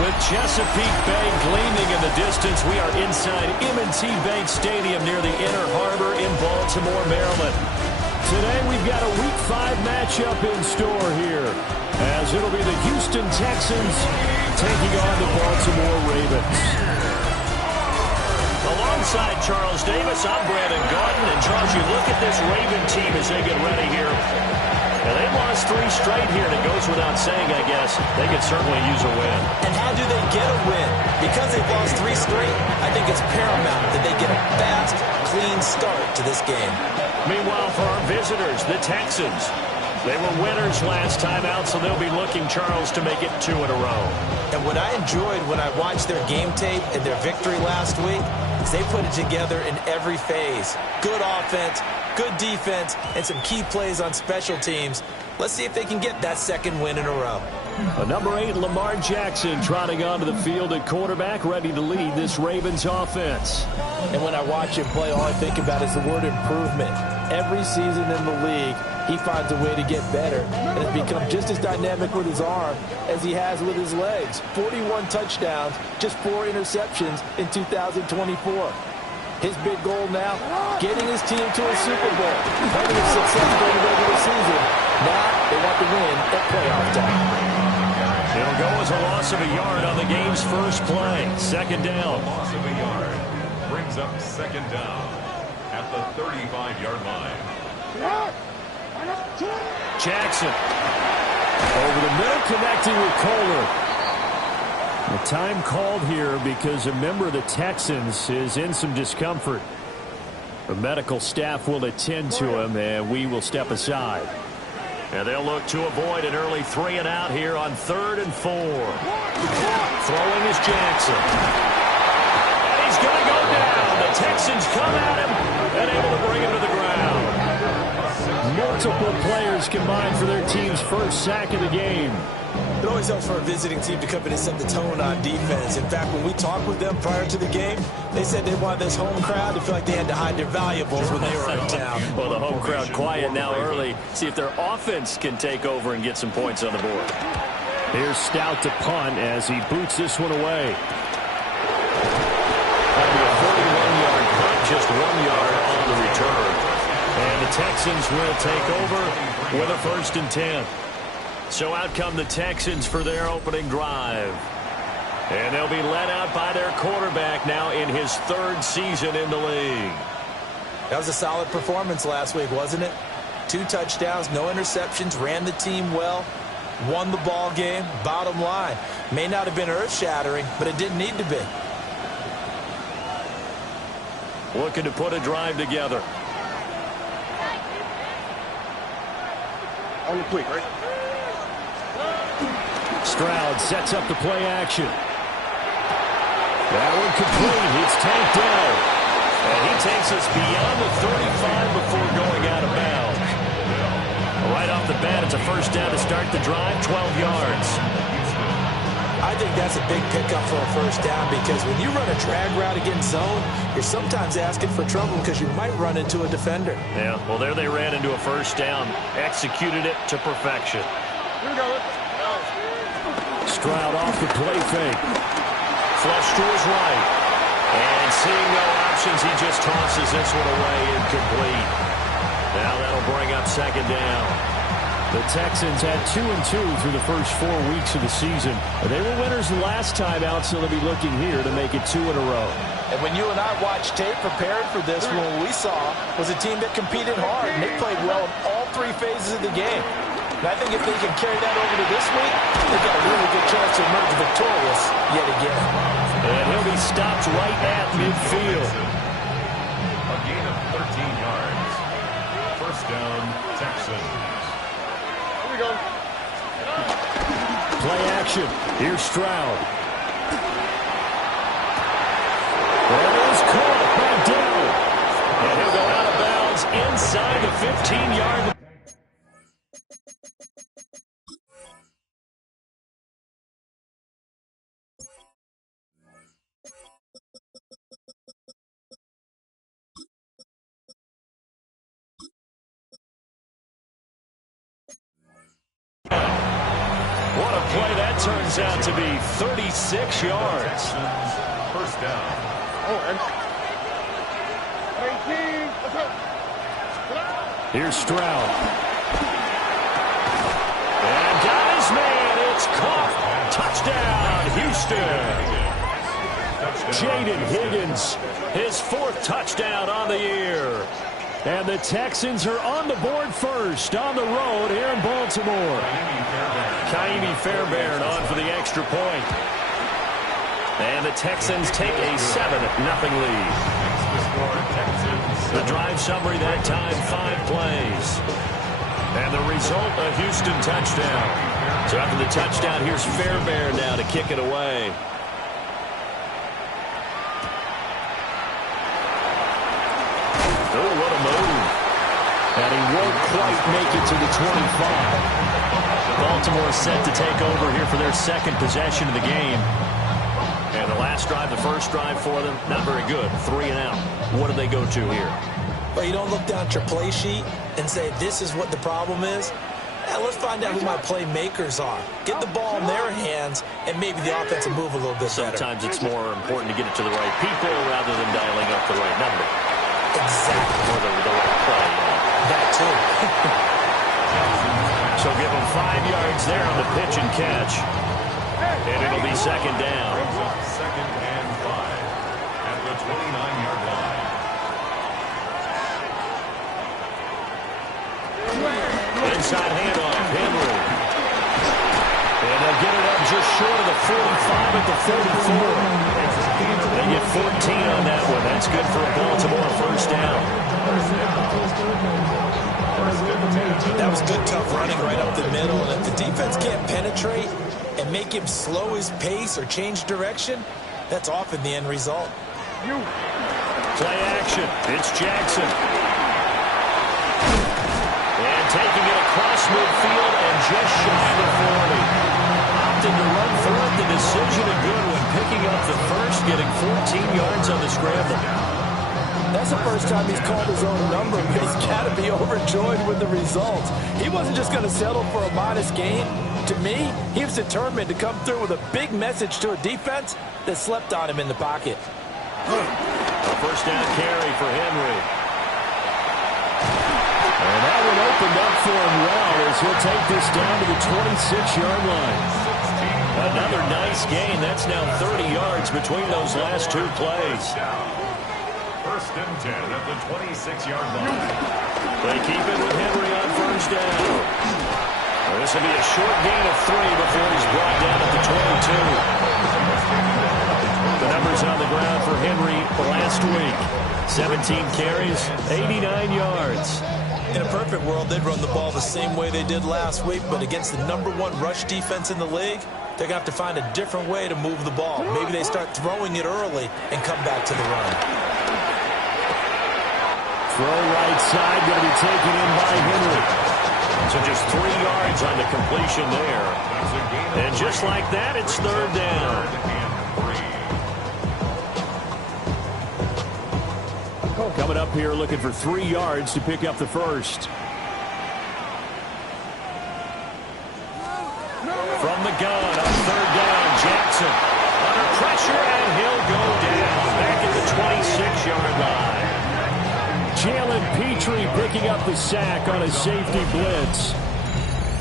With Chesapeake Bay gleaming in the distance, we are inside M&T Bank Stadium near the Inner Harbor in Baltimore, Maryland. Today we've got a Week 5 matchup in store here, as it'll be the Houston Texans taking on the Baltimore Ravens. Alongside Charles Davis, I'm Brandon Garden. And Charles, you look at this Raven team as they get ready here. And they've lost 3 straight here, and it goes without saying, I guess, they could certainly use a win. And how do they get a win? Because they've lost 3 straight, I think it's paramount that they get a fast, clean start to this game. Meanwhile, for our visitors, the Texans, they were winners last time out, so they'll be looking, Charles, to make it 2 in a row. And what I enjoyed when I watched their game tape and their victory last week is they put it together in every phase. Good offense, good defense, and some key plays on special teams. Let's see if they can get that 2nd win in a row. Number 8, Lamar Jackson, trotting onto the field at quarterback, ready to lead this Ravens offense. And when I watch him play, all I think about is the word improvement. Every season in the league, he finds a way to get better and has become just as dynamic with his arm as he has with his legs. 41 touchdowns, just 4 interceptions in 2024. His big goal now, getting his team to a Super Bowl. Having a successful regular season. Now they want to win at playoff time. It'll go as a loss of a yard on the game's first play. 2nd down. Loss of a yard brings up 2nd down at the 35-yard line. Jackson over the middle, connecting with Kohler. The time called here because a member of the Texans is in some discomfort. The medical staff will attend to him, and we will step aside. And they'll look to avoid an early 3 and out here on 3rd and 4. Throwing is Jackson. And he's going to go down. The Texans come at him and able to bring him to the ground. Multiple players combined for their team's first sack of the game. It always helps for a visiting team to come in and set the tone on defense. In fact, when we talked with them prior to the game, they said they wanted this home crowd to feel like they had to hide their valuables when they were in town. Well, the home crowd quiet now early. See if their offense can take over and get some points on the board. Here's Stout to punt as he boots this one away. That'll be a 41-yard punt, just 1 yard on the return. And the Texans will take over with a 1st and 10. So out come the Texans for their opening drive. And they'll be led out by their quarterback now in his 3rd season in the league. That was a solid performance last week, wasn't it? 2 touchdowns, no interceptions, ran the team well, won the ball game. Bottom line, may not have been earth-shattering, but it didn't need to be. Looking to put a drive together. Only quick, right? Stroud sets up the play action. That one complete. It's tanked down. And he takes us beyond the 35 before going out of bounds. Right off the bat, it's a 1st down to start the drive, 12 yards. I think that's a big pickup for a 1st down because when you run a drag route against zone, you're sometimes asking for trouble because you might run into a defender. Yeah, well, there they ran into a 1st down. Executed it to perfection. Here we go. Stroud off the play fake. Flush to his right. And seeing no options, he just tosses this one away, incomplete. Now that'll bring up 2nd down. The Texans had 2-2 through the first 4 weeks of the season. They were winners the last time out, so they'll be looking here to make it 2 in a row. And when you and I watched tape prepared for this, what we saw was a team that competed hard, and they played well in all 3 phases of the game. And I think if they can carry that over to this week, they've got a really good chance to emerge victorious yet again. And he'll be stopped right at midfield. A gain of 13 yards. 1st down, Texans. Here we go. Play action. Here's Stroud. That is caught back down. And he'll go out of bounds inside the 15-yard line. What a play that turns out to be 36 yards. First down. Oh, and 18. Let's go. Here's Stroud. And got his man. It's caught. Touchdown, Houston. Jaden Higgins, His 4th touchdown on the year. and the Texans are on the board first on the road here in Baltimore. Kaimi Fairbairn on for the extra point. And the Texans take a 7-0 lead. The drive summary that time, 5 plays. And the result, a Houston touchdown. So after the touchdown, here's Fairbairn now to kick it away. Oh, what a move. And he won't quite make it to the 25. Baltimore set to take over here for their 2nd possession of the game. And the last drive, the first drive for them, not very good. 3 and out. What do they go to here? But you don't look down at your play sheet and say, this is what the problem is. Let's find out who my playmakers are. Get the ball in their hands, and maybe the offense will move a little bit better. Sometimes it's more important to get it to the right people rather than dialing up the right number. Exactly. Or the right play. That, too. So give them 5 yards there on the pitch and catch. And it'll be 2nd down. 2nd and 5 at the 29-yard line. Inside handoff, Henry. And they'll get it up just short of the 45 at the 44. They get 14 on that one. That's good for a Baltimore first down. That was good, tough running right up the middle. And if the defense can't penetrate and make him slow his pace or change direction, that's often the end result. Play action. It's Jackson. And taking it across midfield and just shy of the 40. Opted to run through it. The decision a good one. Picking up the first, getting 14 yards on the scramble. That's the first time he's called his own number, but he's got to be overjoyed with the results. He wasn't just going to settle for a modest gain. To me, he was determined to come through with a big message to a defense that slept on him in the pocket. A first down carry for Henry. And that one opened up for him well as he'll take this down to the 26-yard line. Another nice gain. That's now 30 yards between those last 2 plays. 1st and 10 at the 26-yard line. They keep it with Henry on first down. Well, this will be a short gain of 3 before he's brought down at the 22. The numbers on the ground for Henry last week. 17 carries, 89 yards. In a perfect world, they'd run the ball the same way they did last week, but against the #1 rush defense in the league, they're going to have to find a different way to move the ball. Maybe they start throwing it early and come back to the run. Throw right side, going to be taken in by Henry. So just 3 yards on the completion there. And just like that, it's 3rd down. Coming up here looking for 3 yards to pick up the first. From the gun on 3rd down, Jackson under pressure, and he'll go down back at the 26-yard line. Jalen Petrie picking up the sack on a safety blitz.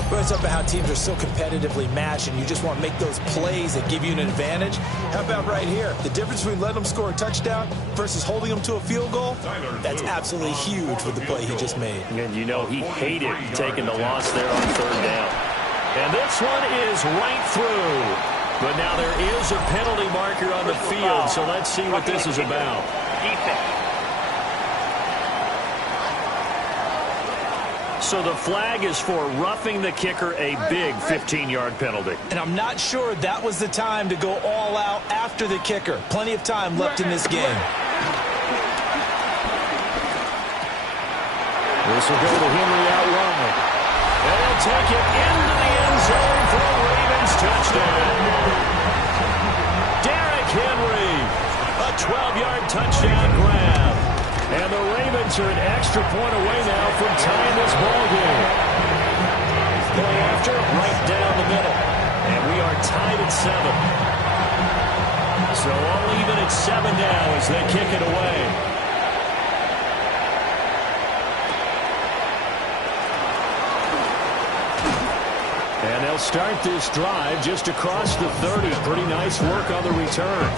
But it's up about how teams are so competitively matched, and you just want to make those plays that give you an advantage. How about right here? The difference between letting them score a touchdown versus holding them to a field goal, that's absolutely huge with the play he just made. And you know he hated taking the loss there on 3rd down. And this one is right through. But now there is a penalty marker on the field, so let's see what this is about. So the flag is for roughing the kicker, a big 15-yard penalty. And I'm not sure that was the time to go all out after the kicker. Plenty of time left in this game. This will go to Henry out wide. And he'll take it into the end zone for a Ravens touchdown. Derrick Henry, a 12-yard touchdown grab. And the Ravens are an extra point away now from tying this ball game. Going after right down the middle. And we are tied at 7. So all even at 7 now as they kick it away. And they'll start this drive just across the 30. Pretty nice work on the return.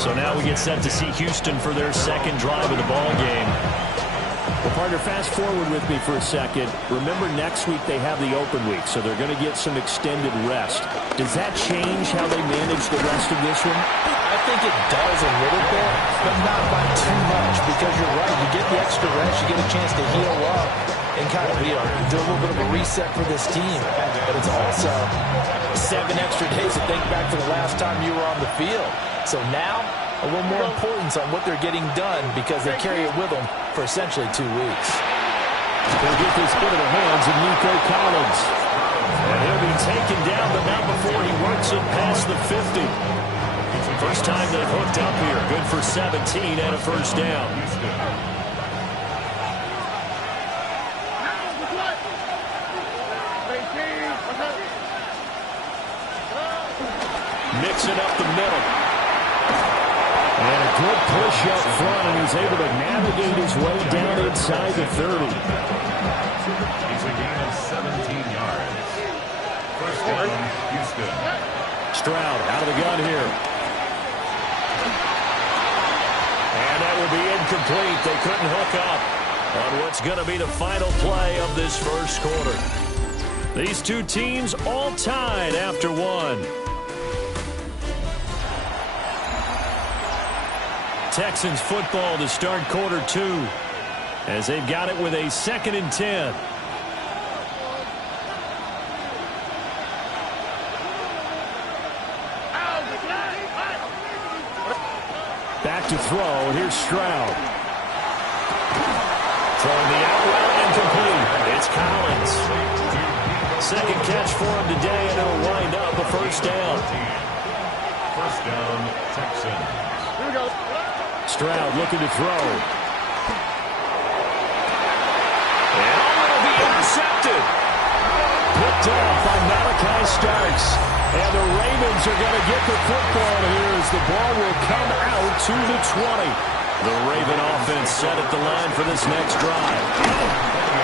So now we get set to see Houston for their second drive of the ball game. Well, partner, fast forward with me for a second. Remember, next week they have the open week, so they're going to get some extended rest. Does that change how they manage the rest of this one? I think it does a little bit, but not by too much, because you're right. You get the extra rest, you get a chance to heal up and kind of, do a little bit of a reset for this team. But it's also 7 extra days to think back to the last time you were on the field. So now, a little more importance on what they're getting done because they carry it with them for essentially 2 weeks. They'll get this into the hands of Nico Collins. And he'll be taken down, but not before he works it past the 50. First time they've hooked up here. Good for 17 and a first down. Mixing up the middle. And a good push up front, and he's able to navigate his way down inside the 30. He's a gain of 17 yards. First down, Houston. Stroud out of the gun here. And that will be incomplete. They couldn't hook up on what's going to be the final play of this first quarter. These two teams all tied after 1. Texans football to start quarter 2 as they've got it with a 2nd and 10. Back to throw. Here's Stroud. Throwing the out route incomplete. It's Collins. Second catch for him today, and it'll wind up a first down. First down, Texans. Here we go. Stroud looking to throw. And it'll be intercepted. Picked off by Malachi Starks. And the Ravens are going to get the football here as the ball will come out to the 20. The Raven offense set at the line for this next drive.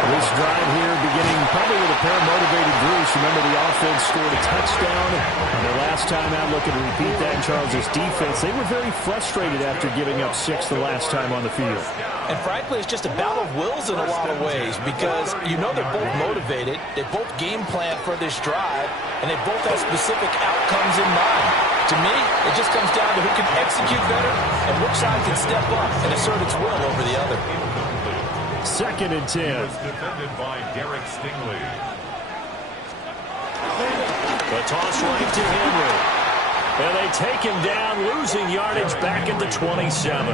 This drive here beginning probably with a pair of motivated Bruce. Remember, the offense scored a touchdown. And their last time out, looking to repeat that in Charles' defense. They were very frustrated after giving up 6 the last time on the field. And frankly, it's just a battle of wills in a lot of ways because they're both motivated. They both game plan for this drive, and they both have specific outcomes in mind. To me, it just comes down to who can execute better and which side can step up and assert its will over the other. 2nd and 10. Was defended by Derek Stingley. The toss right to Henry. And they take him down, losing yardage back at the 27.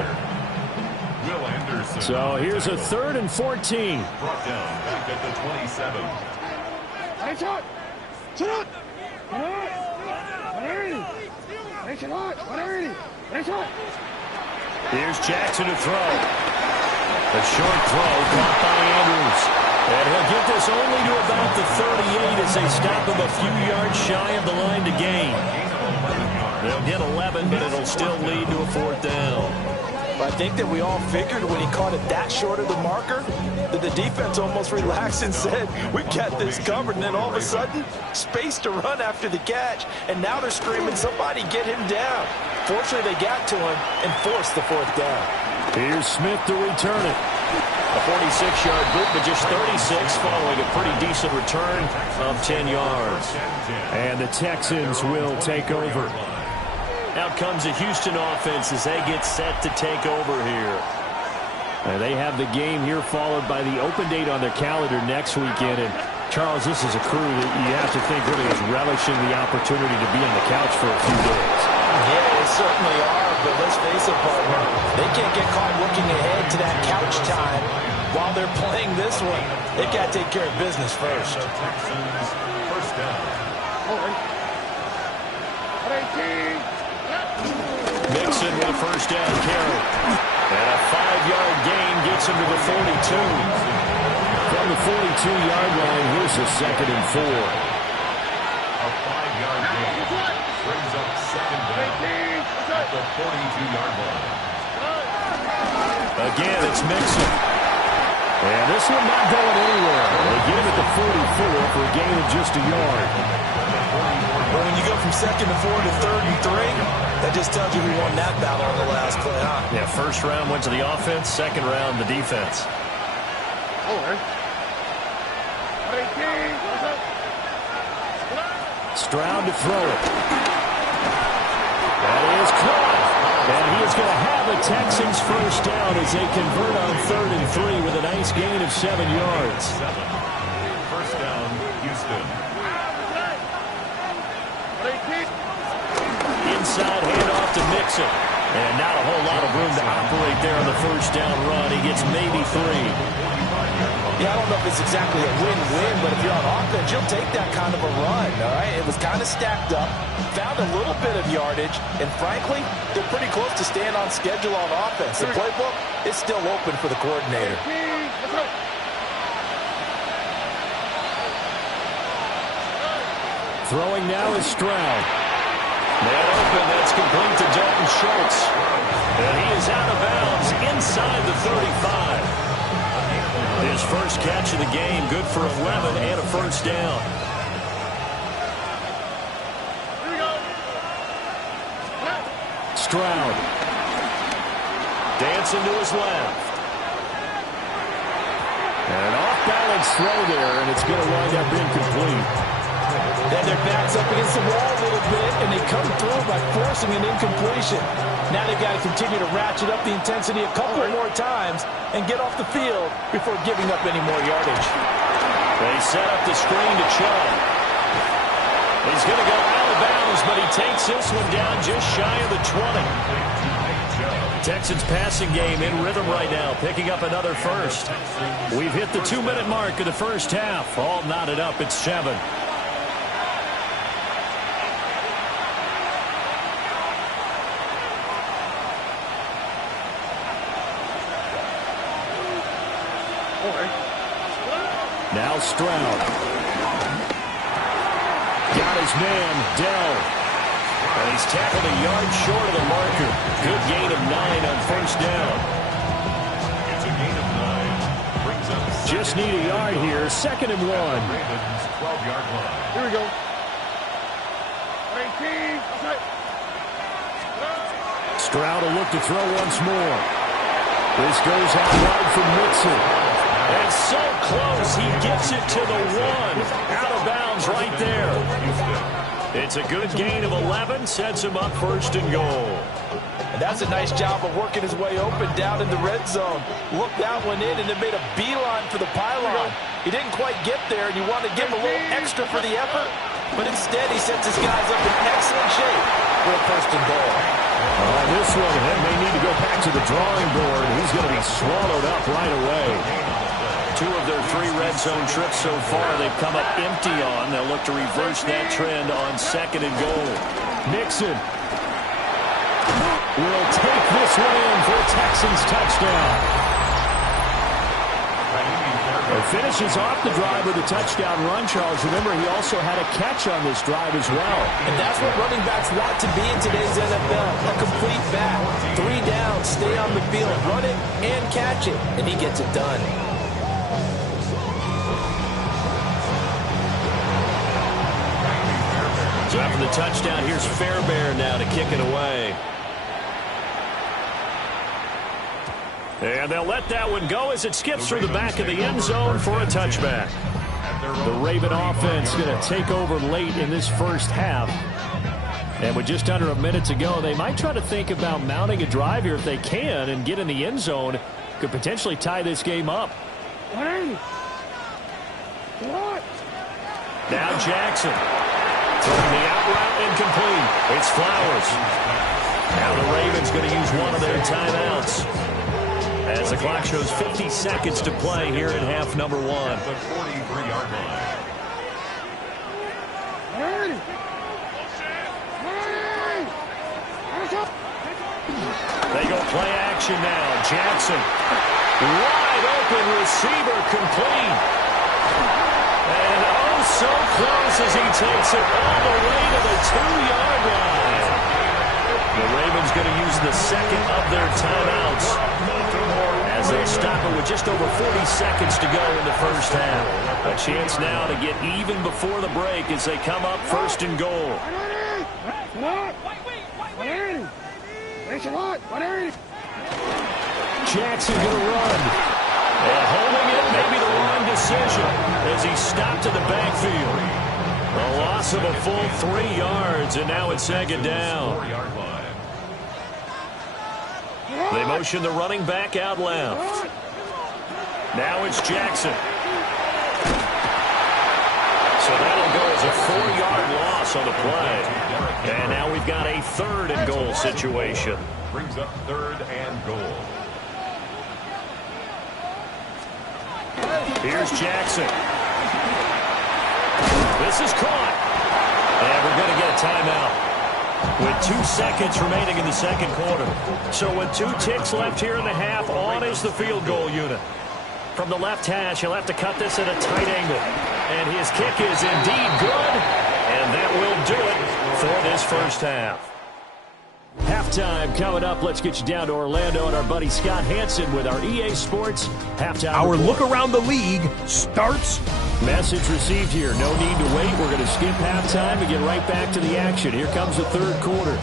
Will Anderson. So here's a 3rd and 14. Brought down back at the 27. Nice shot. Shot. Here's Jackson to throw. A short throw caught by Andrews. And he'll get this only to about the 38 as they stop him a few yards shy of the line to gain. They'll get 11, but it'll still lead to a 4th down. I think that we all figured when he caught it that short of the marker that the defense almost relaxed and said, we've got this covered. And then all of a sudden, space to run after the catch. And now they're screaming, somebody get him down. Fortunately, they got to him and forced the 4th down. Here's Smith to return it. A 46-yard boot, but just 36 following a pretty decent return of 10 yards. And the Texans will take over. Out comes the Houston offense as they get set to take over here. They have the game here followed by the open date on their calendar next weekend. And Charles, this is a crew that you have to think really is relishing the opportunity to be on the couch for a few days. Yeah, they certainly are, but let's face it, partner. They can't get caught looking ahead to that couch time while they're playing this one. They've got to take care of business first. Texans, first down. Mixon with a first down carry. And a 5-yard gain gets him to the 42. From the 42-yard line, here's the 2nd and 4. 5-yard gain. Brings up second down at the 42-yard line. Again, it's Mixon. And this one not going anywhere. They get him at the 44 for a gain of just a yard. Well, when you go from second to 4 to third and 3, that just tells you who won that battle on the last play, huh? Yeah, first round went to the offense, second round the defense. Stroud to throw it. That is caught. And he is going to have the Texans first down as they convert on 3rd and 3 with a nice gain of 7 yards. First down, Houston. Inside handoff to Mixon. And not a whole lot of room to operate there on the first down run. He gets maybe 3. Yeah, I don't know if it's exactly a win-win, but if you're on offense, you'll take that kind of a run, all right? It was kind of stacked up, found a little bit of yardage, and frankly, they're pretty close to staying on schedule on offense. The playbook is still open for the coordinator. Throwing now is Stroud. Man open, that's complete to Dalton Schultz. And he is out of bounds inside the 35. His first catch of the game, good for 11 and a first down. Stroud. Dancing to his left. And an off-balance throw there, and it's going to wind up incomplete. Then their backs up against the wall a little bit, and they come through by forcing an incompletion. Now they've got to continue to ratchet up the intensity a couple more times and get off the field before giving up any more yardage. They set up the screen to Chubb. He's going to go out of bounds, but he takes this one down just shy of the 20. Texans passing game in rhythm right now, picking up another first. We've hit the 2-minute mark of the first half. All knotted up at 7. Now Stroud. Got his man, Dell. And he's tackled a yard short of the marker. Good gain of 9 on first down. It's a gain of 9. Brings up Just need a yard here. 2nd and 1. Ravens 12-yard line. Here we go. Stroud will look to throw once more. This goes out wide for Mixon. And so close, he gets it to the 1. Out of bounds right there. It's a good gain of 11, sets him up 1st and goal. And that's a nice job of working his way open down in the red zone. Looked that one in and it made a beeline for the pylon. He didn't quite get there, and you want to give him a little extra for the effort. But instead, he sets his guys up in excellent shape for a 1st and goal. This one may need to go back to the drawing board. He's going to be swallowed up right away. 2 of their 3 red zone trips so far they've come up empty on. They'll look to reverse that trend on 2nd and goal. Mixon will take this one in for a Texans touchdown. He finishes off the drive with a touchdown run, Charles. Remember, he also had a catch on this drive as well. And that's what running backs want to be in today's NFL. A complete back. 3 down, stay on the field, run it and catch it. And he gets it done. So after the touchdown, here's Fairbairn now to kick it away. And they'll let that one go as it skips through the back of the end zone for a touchback. The Raven offense going to take over late in this first half. And with just under a minute to go, they might try to think about mounting a drive here if they can and get in the end zone. Could potentially tie this game up. Now Jackson. Throwing the out route incomplete. It's Flowers. Now the Ravens going to use one of their timeouts. As the clock shows 50 seconds to play here in half number 1. At the 43-yard line. They go play action now. Jackson. Wide open receiver complete. And oh so close as he takes it all the way to the 2-yard line. The Ravens going to use the second of their timeouts as they'll stop it with just over 40 seconds to go in the first half. A chance now to get even before the break as they come up first and goal. Jackson going to run. And holding it may be the wrong decision as he stopped in the backfield. A loss of a full 3 yards, and now it's second down. 4-yard line. They motion the running back out left. Now it's Jackson. So that'll go as a 4-yard loss on the play. And now we've got a 3rd and goal situation. Brings up 3rd and goal. Here's Jackson. This is caught. And we're going to get a timeout with 2 seconds remaining in the second quarter. So with 2 ticks left here in the half, on is the field goal unit. From the left hash, he'll have to cut this at a tight angle. And his kick is indeed good. And that will do it for this first half. Halftime coming up. Let's get you down to Orlando and our buddy Scott Hansen with our EA Sports Halftime Our report. look around the league starts. Message received here. No need to wait. We're going to skip halftime and get right back to the action. Here comes the third quarter.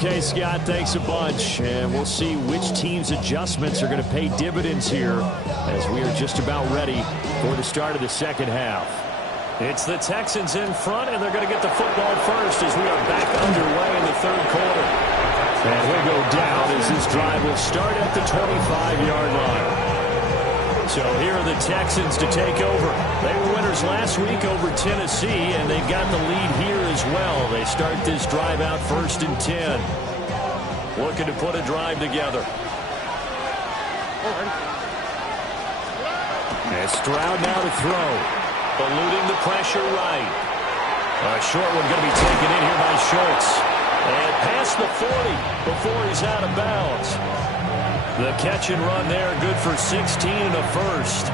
Okay, Scott, thanks a bunch. And we'll see which team's adjustments are going to pay dividends here as we are just about ready for the start of the second half. It's the Texans in front, and they're going to get the football first as we are back underway in the third quarter. And we'll go down as this drive will start at the 25-yard line. So here are the Texans to take over. They were winners last week over Tennessee, and they've got the lead here as well. They start this drive out first and 10. Looking to put a drive together. And Stroud now to throw. Eluding the pressure right. A short one going to be taken in here by Schultz. And past the 40 before he's out of bounds. The catch and run there, good for 16 and a first.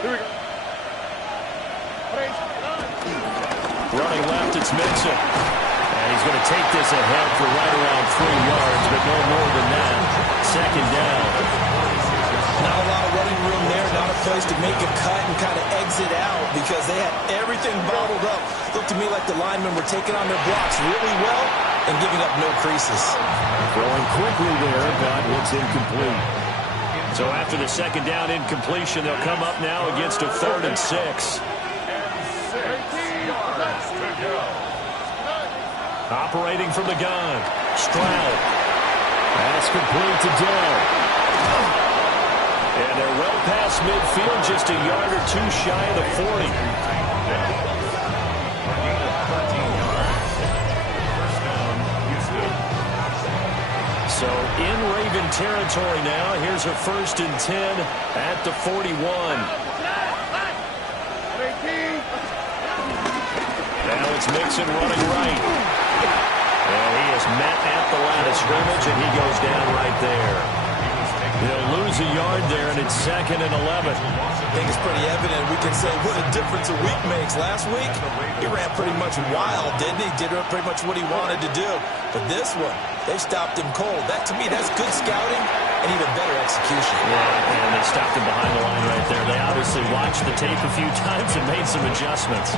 Here we go. Running left, it's Mixon. And he's going to take this ahead for right around 3 yards, but no more than that. Second down. Not a lot of running room there, not a place to make a cut and kind of exit out because they had everything bottled up. Looked to me like the linemen were taking on their blocks really well and giving up no creases. Throwing quickly there, but it's incomplete. So after the second down incompletion, they'll come up now against a 3rd and 6. Operating from the gun, Stroud. That's complete to Dell. And they're well past midfield, just a yard or 2 shy of the 40. So in Raven territory now. Here's a 1st and 10 at the 41. Now it's Mixon running right. And he is met at the line of scrimmage, and he goes down right there. They'll lose a yard there, and it's 2nd and 11. I think it's pretty evident. We can say what a difference a week makes. Last week, he ran pretty much wild, didn't he? Did pretty much what he wanted to do. But this one, they stopped him cold. That, to me, that's good scouting and even better execution. Yeah, and they stopped him behind the line right there. They obviously watched the tape a few times and made some adjustments.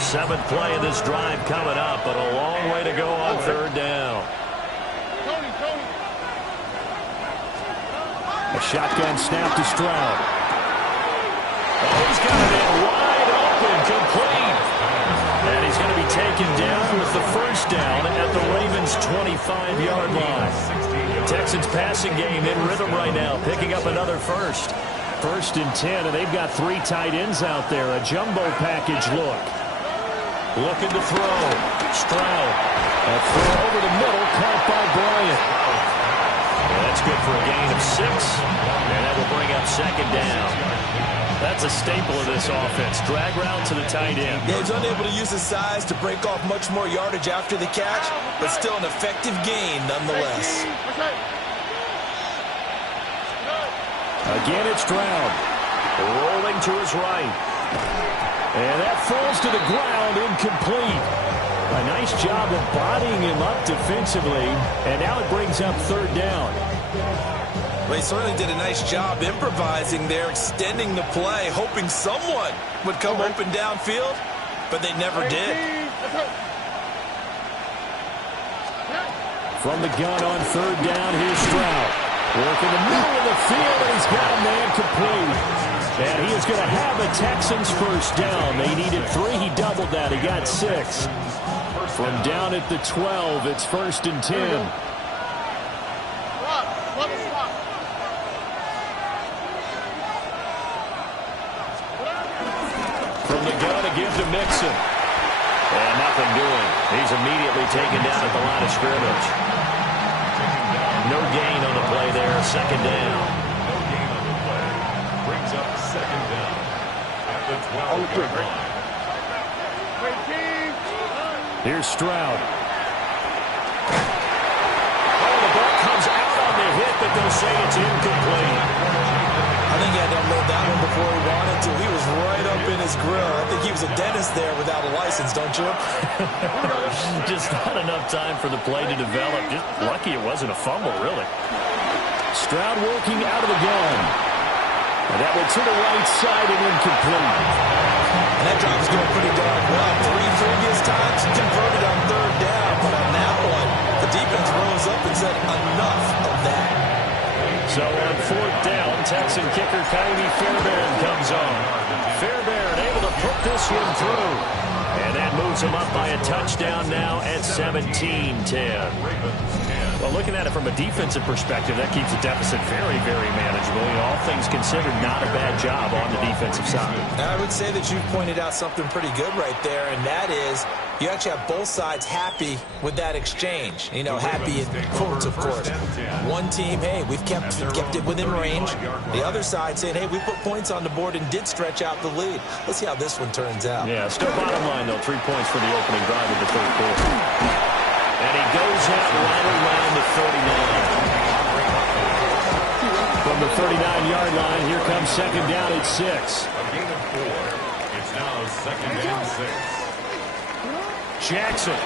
7th play of this drive coming up, but a long way to go on 3rd down. A shotgun snap to Stroud. Oh, he's got it in wide open, complete. And he's going to be taken down with the 1st down at the Ravens' 25-yard line. Texans passing game in rhythm right now, picking up another 1st. 1st and 10, and they've got 3 tight ends out there. A jumbo package look. Looking to throw. Stroud. A throw over the middle, caught by Bryant. And that's good for a gain of 6. And that will bring up 2nd down. That's a staple of this offense. Drag route to the tight end. Yeah, he's unable to use his size to break off much more yardage after the catch, but still an effective gain nonetheless. Again, it's Stroud. Rolling to his right. And that falls to the ground, incomplete. A nice job of bodying him up defensively, and now it brings up 3rd down. Well, he certainly did a nice job improvising there, extending the play, hoping someone would come open downfield, but they never did. From the gun on 3rd down, here's Stroud. Working the middle of the field, and he's got a man complete. And he is going to have a Texans 1st down. They needed 3. He doubled that. He got 6. From down at the 12, it's 1st and 10. From the gun, a give to Mixon. And nothing doing. He's immediately taken down at the line of scrimmage. No gain on the play there. 2nd down. No gain on the play. Brings up 2nd down at the 12-yard line. Here's Stroud. Oh, the ball comes out on the hit, but they'll say it's incomplete. I think he had to unload that one before he wanted to. He was right up in his grill. I think he was a dentist there without a license, don't you? Just not enough time for the play to develop. Just lucky it wasn't a fumble, really. Stroud working out of the gun. And that went to the right side and incomplete. And that drive is going pretty darn well. 3 previous times converted on 3rd down. But on that one, the defense rose up and said, enough of that. So on 4th down, Texan kicker Kyrie Fairbairn comes on. Fairbairn able to put this one through. And that moves him up by a touchdown now at 17-10. Well, looking at it from a defensive perspective, that keeps the deficit very, very manageable. You know, all things considered, not a bad job on the defensive side. I would say that you pointed out something pretty good right there, and that is you actually have both sides happy with that exchange. You know, happy in quotes, of course. One team, hey, we've kept it within range. The other side saying, hey, we put points on the board and did stretch out the lead. Let's see how this one turns out. Yeah, still bottom line, though, 3 points for the opening drive of the 3rd quarter. And he goes out right around the 39. From From the 39-yard line, here comes second down at 6. A gain of 4. It's now second and 6. Jackson.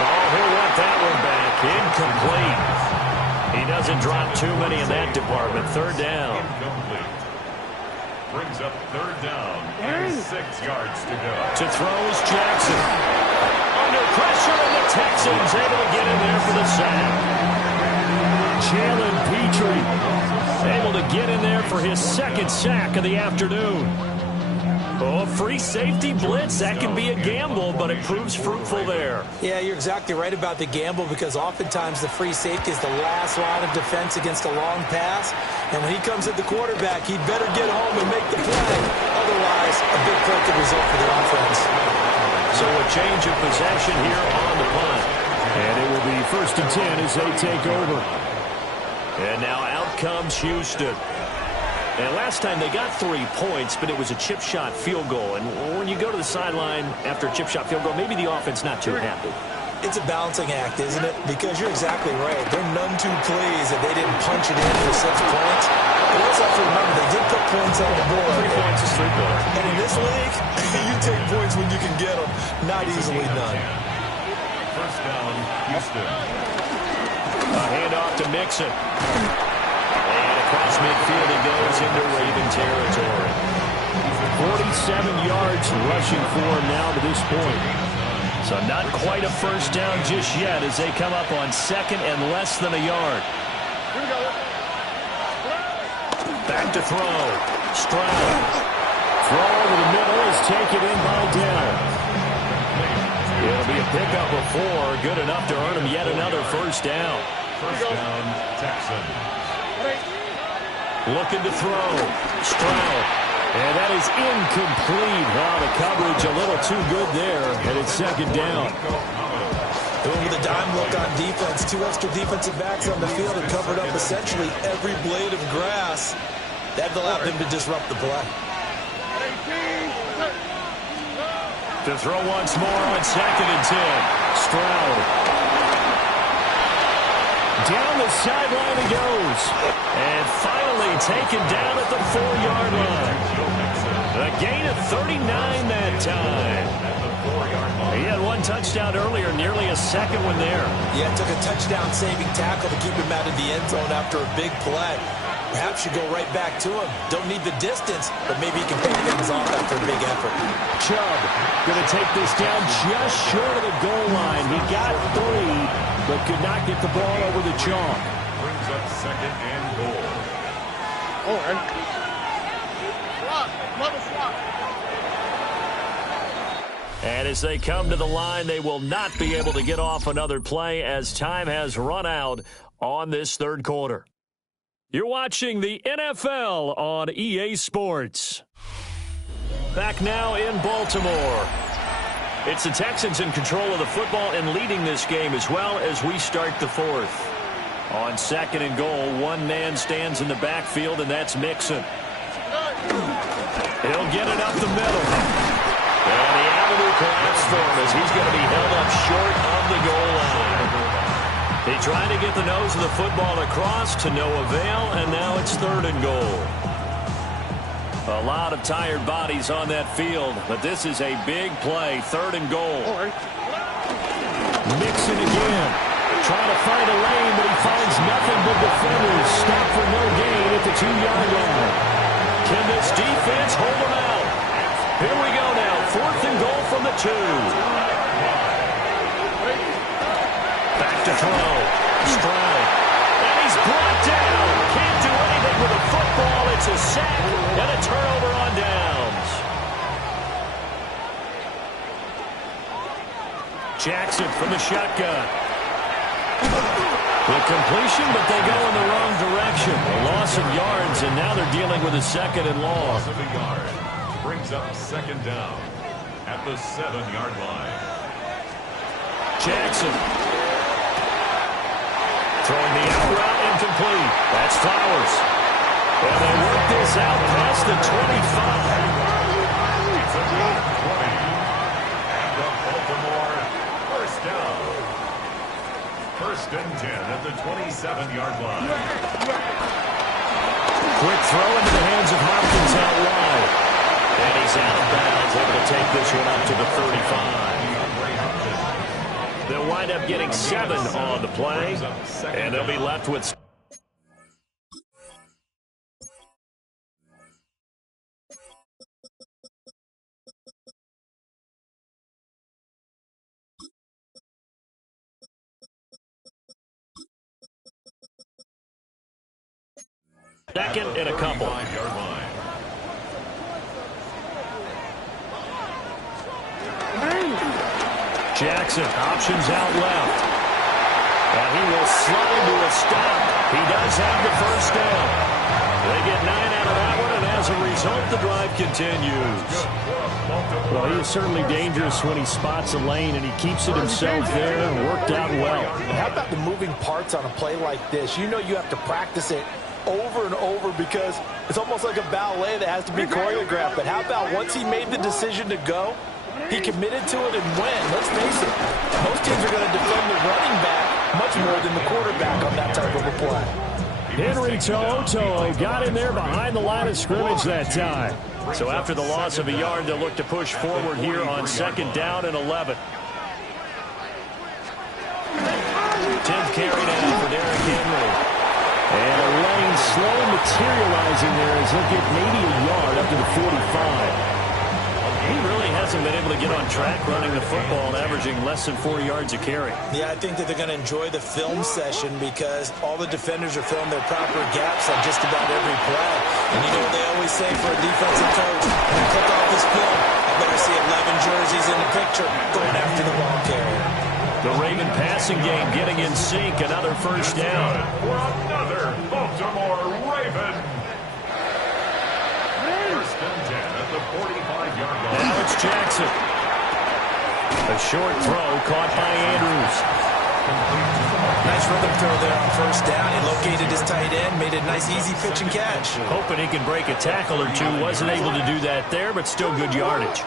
Oh, he'll want that one back. Incomplete. He doesn't drop too many in that department. Third down. Incomplete. Brings up third down and 6 yards to go. To throw is Jackson. Under pressure, and the Texans able to get in there for the sack. Jalen Petrie able to get in there for his second sack of the afternoon. Oh, free safety blitz, that can be a gamble, but it proves fruitful there. Yeah, you're exactly right about the gamble, because oftentimes the free safety is the last line of defense against a long pass. And when he comes at the quarterback, he'd better get home and make the play. Otherwise, a big play could result for the offense. So a change of possession here on the punt. And it will be 1st and 10 as they take over. And now out comes Houston. And last time they got 3 points, but it was a chip shot field goal. And when you go to the sideline after a chip shot field goal, maybe the offense not too happy. It's a balancing act, isn't it? Because you're exactly right. They're none too pleased that they didn't punch it in for 6 points. But let's also remember, they did put points on the board. 3 points is 3 points. And in this league, you take points when you can get them. Not easily done. First down, Houston. A handoff to Mixon. And across midfield he goes into Raven territory. 47 yards rushing for him now to this point. So not quite a first down just yet as they come up on second and less than a yard. Back to throw. Stroud. Throw over the middle is taken in by Dell. It'll be a pickup of 4. Good enough to earn him yet another first down. First down, Texans. Looking to throw. Stroud. And that is incomplete. Oh, the coverage a little too good there. And it's second down. With a dime look on defense, 2 extra defensive backs on the field and covered up essentially every blade of grass. That allowed them to disrupt the play. To throw once more on second and 10. Stroud. Down the sideline he goes. And finally taken down at the 4-yard line. A gain of 39 that time. He had 1 touchdown earlier, nearly a second one there. Yeah, it took a touchdown-saving tackle to keep him out of the end zone after a big play. Perhaps you go right back to him. Don't need the distance, but maybe he can pick things off after a big effort. Chubb going to take this down just short of the goal line. He got 3, but could not get the ball over the chalk. Brings up second and goal. All right. Swap. Another swap. And as they come to the line, they will not be able to get off another play as time has run out on this third quarter. You're watching the NFL on EA Sports. Back now in Baltimore. It's the Texans in control of the football and leading this game as well as we start the 4th. On second and goal, 1 man stands in the backfield, and that's Mixon. He'll get it up the middle. And the avenue collapsed for him as he's going to be held up short of the goal line. He tried to get the nose of the football across to no avail, and now it's 3rd and goal. A lot of tired bodies on that field, but this is a big play. 3rd and goal. Mixon again. Trying to find a lane, but he finds nothing but defenders. Stop for no gain at the 2-yard line. Can this defense hold them out? Here we go now. 4th and goal from the 2. Back to throw. Stroud. And he's brought down. Can't do anything with the football. It's a sack and a turnover on downs. Jackson from the shotgun. The completion, but they go in the wrong direction. A loss of yards, and now they're dealing with a 2nd and long. Loss of a yard. Brings up second down at the 7-yard line. Jackson. Throwing the out route incomplete. That's Flowers. And they work this out past the 25. It's a gain of 20. And the Baltimore first down. First and 10 at the 27-yard line. Quick throw into the hands of Hopkins out wide. And he's out of bounds, able to take this one up to the 35. They'll wind up getting 7 on the play, and they'll be left with... Second and a couple. Jackson, options out left. And he will slide to a stop. He does have the first down. They get 9 out of that one, and as a result, the drive continues. Well, he is certainly dangerous when he spots a lane, and he keeps it himself there and worked out well. How about the moving parts on a play like this? You know you have to practice it over and over because it's almost like a ballet that has to be choreographed. But how about once he made the decision to go, he committed to it and went. Let's face it, most teams are going to defend the running back much more than the quarterback on that type of a play. Henry To'o got in there behind the line of scrimmage that time. So after the loss of a yard, they'll look to push forward here on 2nd down and 11. 10th carry now for Derrick Henry. And a lane slow materializing there as he'll get maybe a yard up to the 45. He really hasn't been able to get on track running the football and averaging less than 4 yards a carry. Yeah, I think that they're going to enjoy the film session because all the defenders are filling their proper gaps on just about every play. And you know what they always say for a defensive coach? When I click off this film, I better see 11 jerseys in the picture going after the ball carrier. The Raven passing game getting in sync. Another first down. For another Baltimore Raven. First and 10 at the 45-yard line. Now it's Jackson. A short throw caught by Andrews. Nice rhythm throw there on first down. He located his tight end, made a nice easy pitch and catch. Hoping he can break a tackle or two. Wasn't able to do that there, but still good yardage.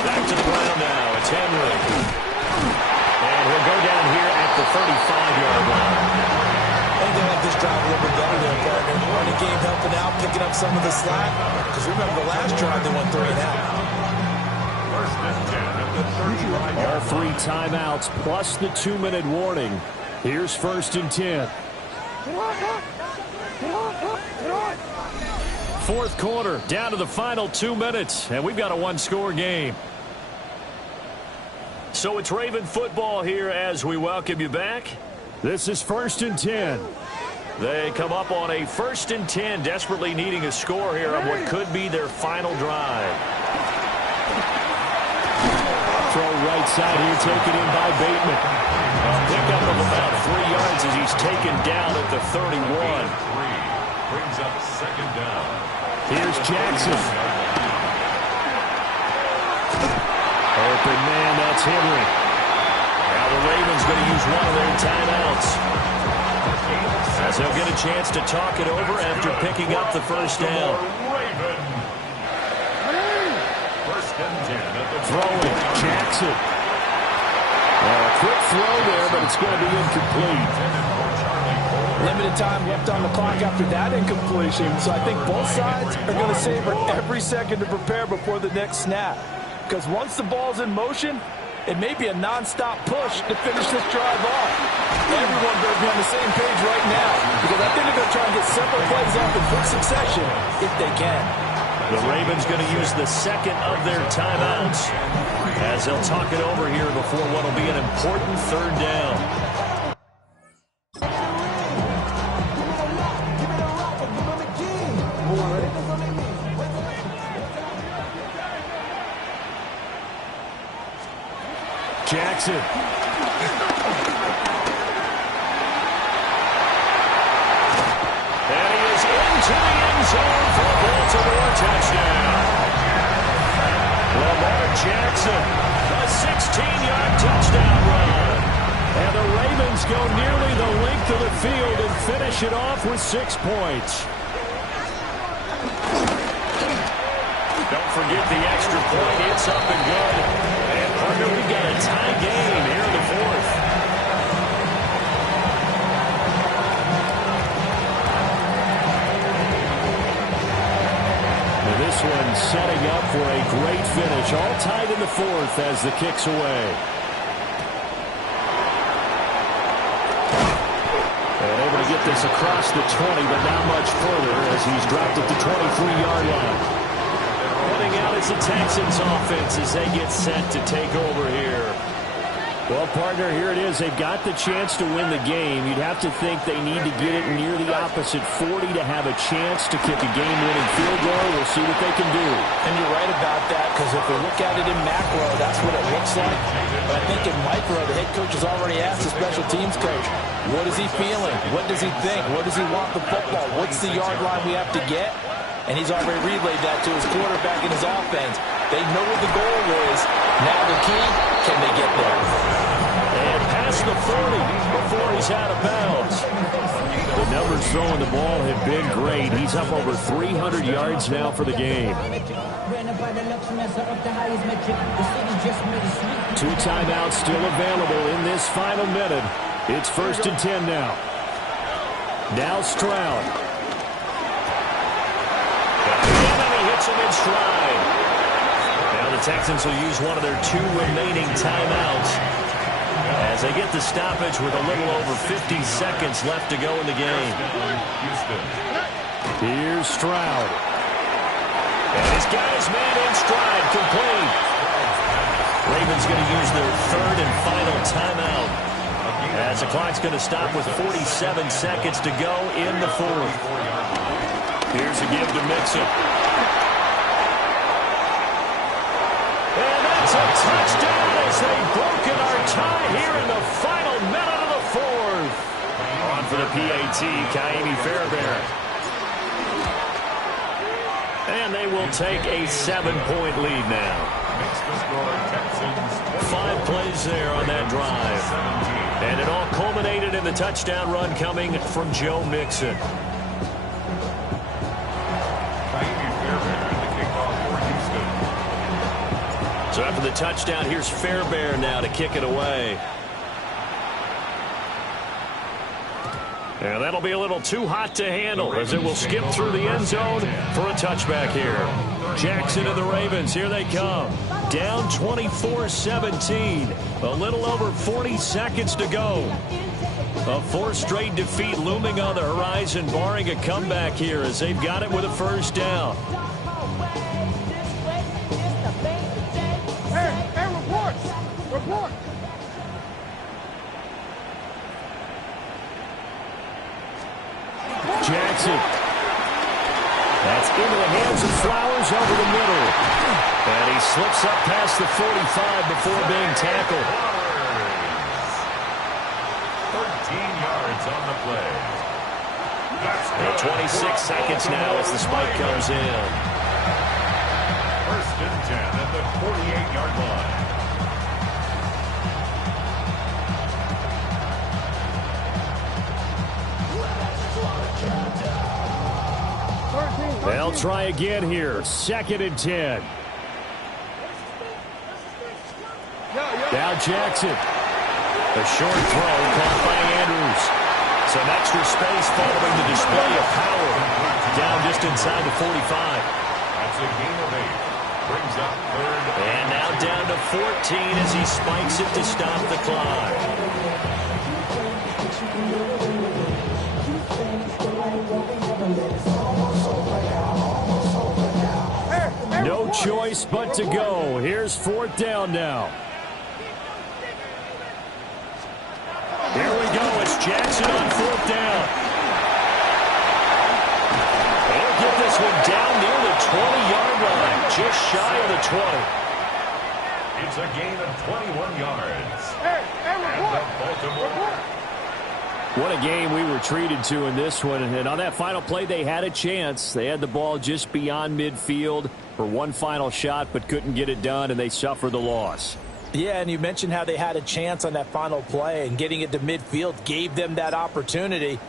Back to the ground now. It's Henry. And he'll go down here at the 35-yard line. I think they like this drive a little bit better there, partner. Running game helping out, picking up some of the slack. Because remember, the last drive they won 3 and out. First and 10 at the 35-yard line. All 3 timeouts plus the 2-minute warning. Here's 1st and 10. 4th quarter, down to the final 2 minutes, and we've got a 1-score game. So it's Raven football here as we welcome you back. This is 1st and 10. They come up on a 1st and 10, desperately needing a score here on what could be their final drive. Throw right side here, taken in by Bateman. A pickup of about 3 yards as he's taken down at the 31. Brings up 2nd down. Here's Jackson. Open man, that's Henry. Now the Ravens going to use one of their timeouts, as they'll get a chance to talk it over after picking up the first down. First and 10 at the Throwing, Jackson. A quick throw there, but it's going to be incomplete. Limited time left on the clock after that incompletion, so I think both sides are going to savor every second to prepare before the next snap. Because once the ball's in motion, it may be a non-stop push to finish this drive off. Everyone better be on the same page right now, because I think they're going to try and get several plays off in quick succession if they can. The Ravens going to use the second of their timeouts as they'll talk it over here before what will be an important 3rd down. Jackson. And he is into the end zone for a Baltimore touchdown. Lamar Jackson, a 16-yard touchdown run. And the Ravens go nearly the length of the field and finish it off with 6 points. Don't forget the extra point. It's up and good. And partner, we've got a tie game here in the fourth. This one setting up for a great finish. All tied in the fourth as the kick's away. And able to get this across the 20, but not much further as he's dropped at the 23-yard line. Running out is the Texans offense as they get set to take over here. Well, partner, here it is. They've got the chance to win the game. You'd have to think they need to get it near the opposite 40 to have a chance to kick a game-winning field goal. We'll see what they can do. And you're right about that, because if we look at it in macro, that's what it looks like. But I think in micro, the head coach has already asked the special teams coach, what is he feeling? What does he think? What does he want the football? What's the yard line we have to get? And he's already relayed that to his quarterback and his offense. They know what the goal is. Now the key, can they get there? And past the 40 before he's out of bounds. The numbers throwing the ball have been great. He's up over 300 yards now for the game. 2 timeouts still available in this final minute. It's 1st and 10 now. Now Stroud. And he hits him in stride. Now the Texans will use one of their 2 remaining timeouts as they get the stoppage with a little over 50 seconds left to go in the game. Here's Stroud. And his guy's man in stride, complete. Ravens going to use their 3rd and final timeout as the clock's going to stop with 47 seconds to go in the 4th. Here's a give to Mixon. And that's a touchdown as they've broken our tie here in the final minute of the 4th. On for the PAT, Kaimi Fairbairn. And they will take a 7-point lead now. 5 plays there on that drive. And it all culminated in the touchdown run coming from Joe Mixon. So after the touchdown, here's Fairbairn now to kick it away. And that'll be a little too hot to handle as it will skip through the end zone for a touchback here. Jackson and the Ravens, here they come. Down 24-17. A little over 40 seconds to go. A 4th straight defeat looming on the horizon, barring a comeback here as they've got it with a 1st down. Report! Jackson. That's into the hands of Flowers over the middle. And he slips up past the 45 before being tackled. 13 yards on the play. And 26 seconds now as the spike comes in. 1st and 10 at the 48-yard line. They'll try again here. 2nd and 10. Now Jackson. A short throw caught by Andrews. Some extra space following the display of power. Down just inside the 45. That's a gain of 8. Brings up 3rd. And now down to 14 as he spikes it to stop the clock. No choice but to go. Here's 4th down now. Here we go. It's Jackson on 4th down. They'll get this one down near the 20-yard line, just shy of the 20. It's a gain of 21 yards. Report! What a game we were treated to in this one. And on that final play, they had a chance. They had the ball just beyond midfield for one final shot, but couldn't get it done, and they suffered the loss. Yeah, and you mentioned how they had a chance on that final play, and getting it to midfield gave them that opportunity.